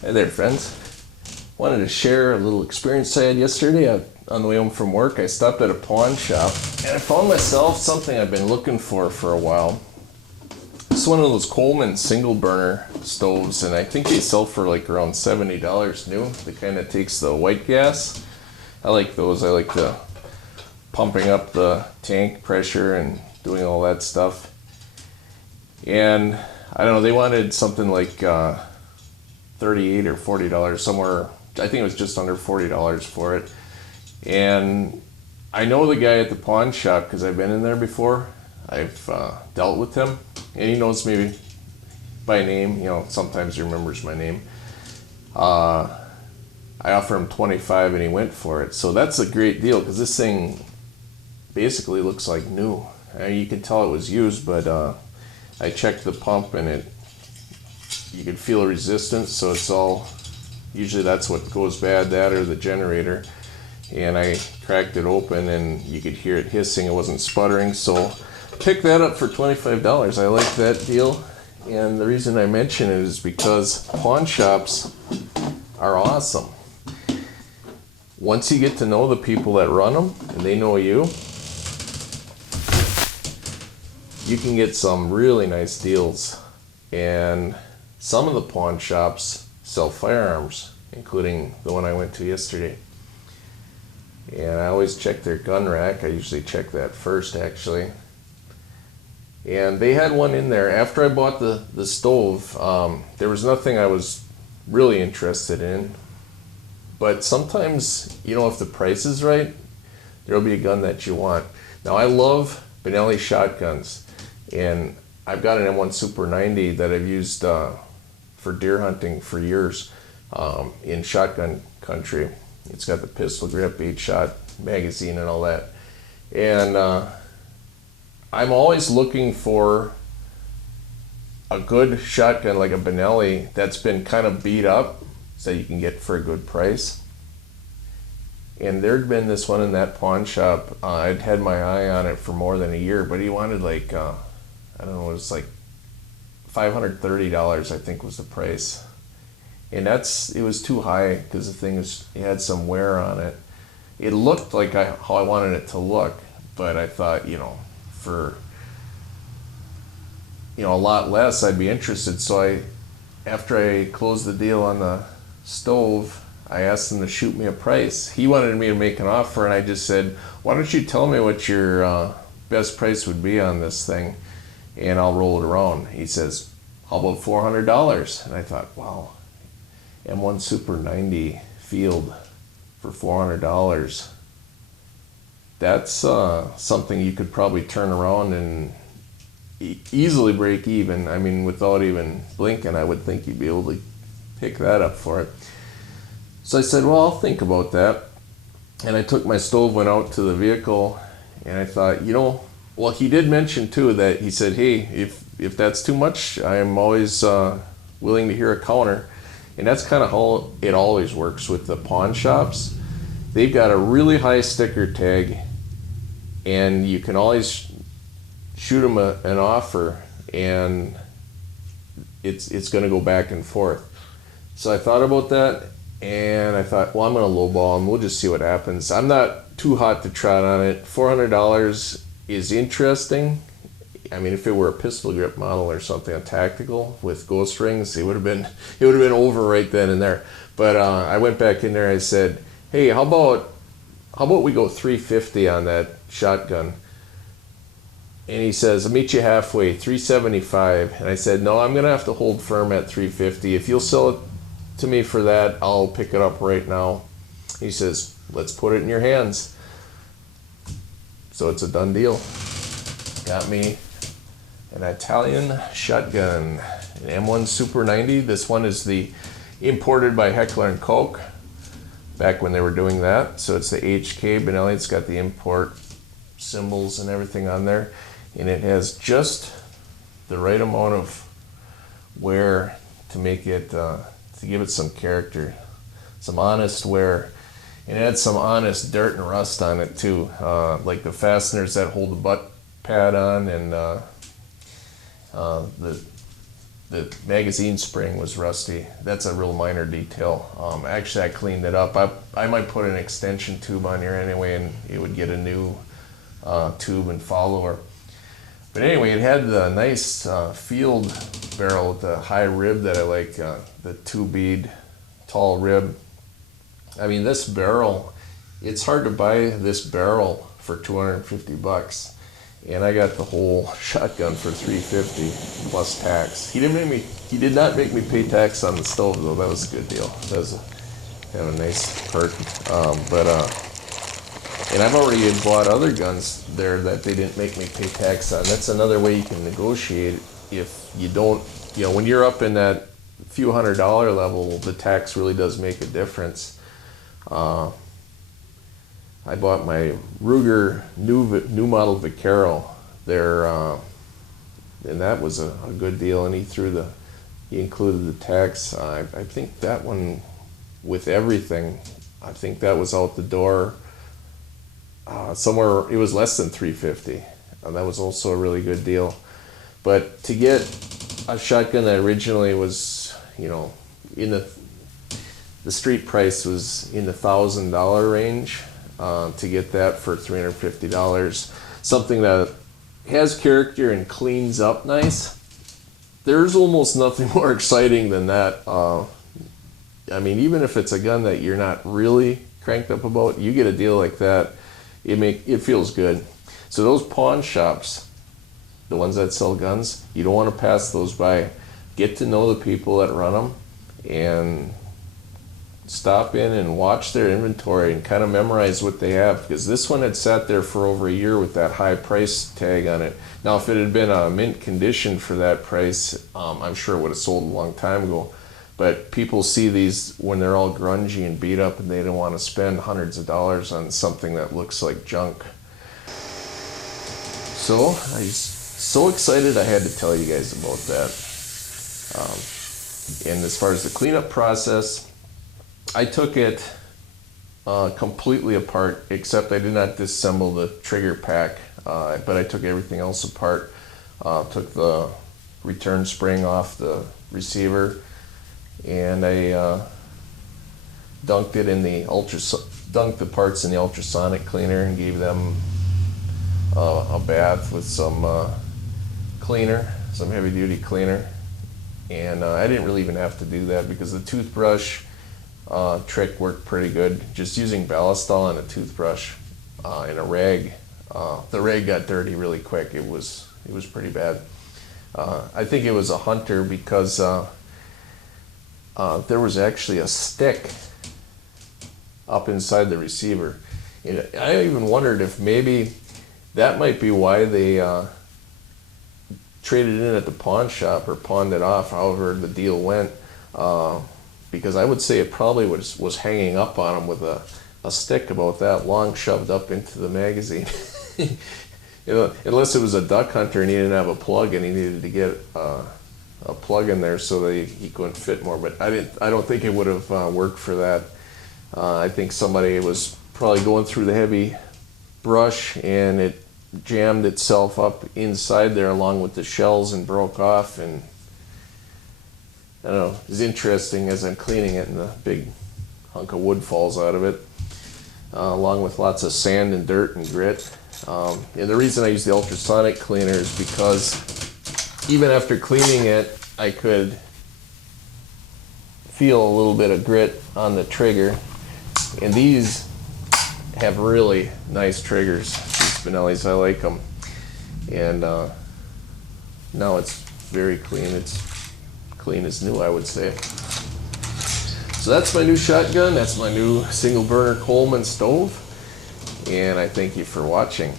Hey there, friends. Wanted to share a little experience I had yesterday. On the way home from work, I stopped at a pawn shop and I found myself something I've been looking for a while. It's one of those Coleman single burner stoves, and I think they sell for like around $70 new. They kind of takes the white gas. I like those. I like the pumping up the tank pressure and doing all that stuff. And I don't know, they wanted something like $38 or $40 somewhere. I think it was just under $40 for it. And I know the guy at the pawn shop because I've been in there before. I've dealt with him, and he knows me by name. You know, sometimes he remembers my name. I offered him $25 and he went for it. So that's a great deal because this thing basically looks like new. You can tell it was used, but I checked the pump and you could feel resistance, so it's all, usually that's what goes bad, that or the generator. And I cracked it open and you could hear it hissing, it wasn't sputtering, so pick that up for $25. I like that deal, and the reason I mention it is because pawn shops are awesome. Once you get to know the people that run them and they know you, you can get some really nice deals. And some of the pawn shops sell firearms, including the one I went to yesterday. And I always check their gun rack. I usually check that first, actually. And they had one in there. After I bought the stove, there was nothing I was really interested in. But sometimes, you know, if the price is right, there'll be a gun that you want. Now, I love Benelli shotguns. And I've got an M1 Super 90 that I've used for deer hunting for years in shotgun country. It's got the pistol grip, 8-shot magazine and all that. And I'm always looking for a good shotgun like a Benelli that's been kind of beat up so you can get for a good price. And there'd been this one in that pawn shop. I'd had my eye on it for more than a year, but he wanted like, I don't know, it was like $530, I think was the price. And it was too high because the thing it had some wear on it. It looked like how I wanted it to look, but I thought, you know, for, you know, a lot less I'd be interested. So after I closed the deal on the stove, I asked him to shoot me a price. He wanted me to make an offer, and I just said, why don't you tell me what your best price would be on this thing, and I'll roll it around. He says, how about $400? And I thought, wow, M1 Super 90 field for $400. That's something you could probably turn around and easily break even. I mean, without even blinking, I would think you'd be able to pick that up for it. So I said, well, I'll think about that. And I took my stove, went out to the vehicle, and I thought, you know, well, he did mention too that he said, hey, if that's too much, I'm always willing to hear a counter. And that's kind of how it always works with the pawn shops. They've got a really high sticker tag, and you can always shoot them an offer, and it's going to go back and forth. So I thought about that, and I thought, well, I'm going to lowball them. We'll just see what happens. I'm not too hot to trot on it. $400 is interesting. I mean, if it were a pistol grip model or something, a tactical with ghost rings, it would have been over right then and there. But I went back in there. I said, hey, how about we go $350 on that shotgun? And he says, I'll meet you halfway, $375. And I said, no, I'm gonna have to hold firm at $350. If you'll sell it to me for that, I'll pick it up right now. He says, let's put it in your hands. So it's a done deal. Got me an Italian shotgun, an M1 Super 90. This one is the imported by Heckler & Koch back when they were doing that. So it's the HK Benelli. It's got the import symbols and everything on there. And it has just the right amount of wear to make it, to give it some character, some honest wear. And it had some honest dirt and rust on it too, like the fasteners that hold the butt pad on, and the the magazine spring was rusty. That's a real minor detail. Actually, I cleaned it up. I might put an extension tube on here anyway, and it would get a new tube and follower. But anyway, it had the nice field barrel with the high rib that I like, the 2-bead tall rib. I mean, this barrel, it's hard to buy this barrel for $250. And I got the whole shotgun for $350 plus tax. He did not make me pay tax on the stove though. That was a good deal. That was kind of a nice perk. And I've already bought other guns there that they didn't make me pay tax on. That's another way you can negotiate. If you don't, when you're up in that few $100 level, the tax really does make a difference. I bought my Ruger new model Vaquero there, and that was a good deal. And he included the tax. I think that one, with everything, I think that was out the door somewhere. It was less than $350, and that was also a really good deal. But to get a shotgun that originally was, in the street price was in the $1,000 range. To get that for $350, something that has character and cleans up nice, there's almost nothing more exciting than that. I mean, even if it's a gun that you're not really cranked up about, you get a deal like that, it feels good. So those pawn shops, the ones that sell guns, you don't want to pass those by. Get to know the people that run them, and stop in and watch their inventory and kind of memorize what they have, because this one had sat there for over a year with that high price tag on it. Now, if it had been a mint condition for that price, I'm sure it would have sold a long time ago. But people see these when they're all grungy and beat up, and they don't want to spend hundreds of dollars on something that looks like junk. So I was so excited I had to tell you guys about that. And as far as the cleanup process, I took it completely apart, except I did not disassemble the trigger pack, but I took everything else apart. Took the return spring off the receiver, and I dunked the parts in the ultrasonic cleaner and gave them a bath with some cleaner, some heavy duty cleaner. And I didn't really even have to do that, because the toothbrush trick worked pretty good. Just using Ballistol and a toothbrush and a rag. The rag got dirty really quick. It was pretty bad. I think it was a Hunter, because there was actually a stick up inside the receiver. And I even wondered if maybe that might be why they traded in at the pawn shop, or pawned it off, however the deal went. Because I would say it probably was hanging up on him with a stick about that long shoved up into the magazine. Unless it was a duck hunter and he didn't have a plug and he needed to get a plug in there so that he couldn't fit more. But I don't think it would have worked for that. I think somebody was probably going through the heavy brush and it jammed itself up inside there along with the shells and broke off. And I don't know, it's interesting as I'm cleaning it, and the big hunk of wood falls out of it, along with lots of sand and dirt and grit. And the reason I use the ultrasonic cleaner is because even after cleaning it, I could feel a little bit of grit on the trigger. And these have really nice triggers, these Benellis. I like them. And now it's very clean. It's clean as new, I would say. So that's my new shotgun. That's my new single burner Coleman stove. And I thank you for watching.